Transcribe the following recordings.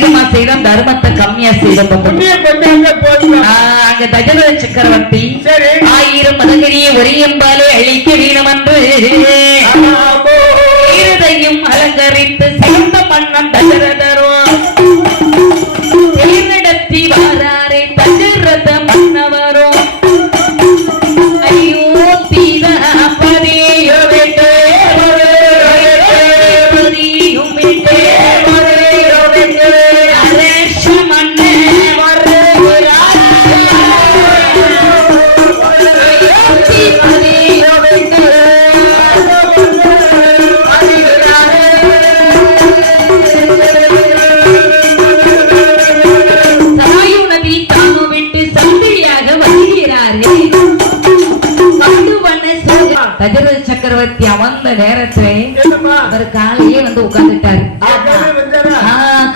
அதிகமா செய்யறோம், தர்மத்தை கம்மியா செய்யறோம். அங்க தசரத சக்கரவர்த்தி 1000 மதகிரியை ஒரே எம்பாலே அழிக்க வேணும் என்று இருதையும் அலங்கரித்து சிறந்த மன்னன் தசரதரோ தேர்ந்தெடுத்தி வாராரை தசரத மன்னவரோ தசரத சக்கரவர்த்தி அமர்ந்த நேரத்திலே அவர் காலையே வந்து உட்கார்ந்துட்டாரு.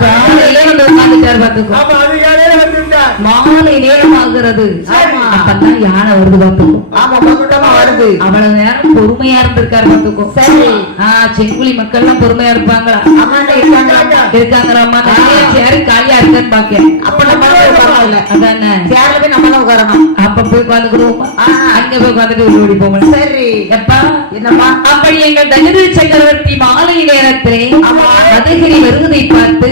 காலையிலே வந்து உட்கார்ந்துட்டாரு. பாத்துக்கோ, மாலை நேரம் ஆகுறது. அப்பதான் யானை வருது. பாத்துக்கோ, வருது. அவ்வளவு நேரம் பொறுமையா இருந்திருக்காரு. பாத்துக்கோ, சரி. செங்குழி மக்கள் எல்லாம் பொறுமையா இருப்பாங்களா? இருக்காங்களாமா? சேரு காலியா இருக்கான்னு பாக்க. அப்ப நம்ம அதானே சேர்ல போய் நம்ம உட்காரணும். அப்ப போய் உட்காந்துக்கிறோம். அங்க போய் உட்காந்துட்டு ஓடிப்போம். சரி எப்பா என்னப்பா? அப்படி எங்கள் தசரத சக்கரவர்த்தி மாலை நேரத்திலே மதகிரி வருவதை பார்த்து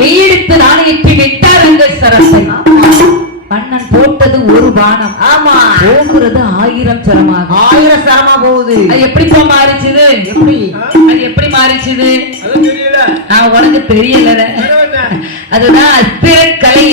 வெயிலெடுத்து நாணயற்றி விட்டார். அங்க சரத்தை மன்னன் போட்டது ஒரு பானம். ஆமா, போகிறது 1000 சரமாக. 1000 சரமா போகுது. அது எப்படி மாறிச்சுது? அது எப்படி மாறிச்சுது? உனக்கு தெரியல. அதுதான் அஸ்திர கலை.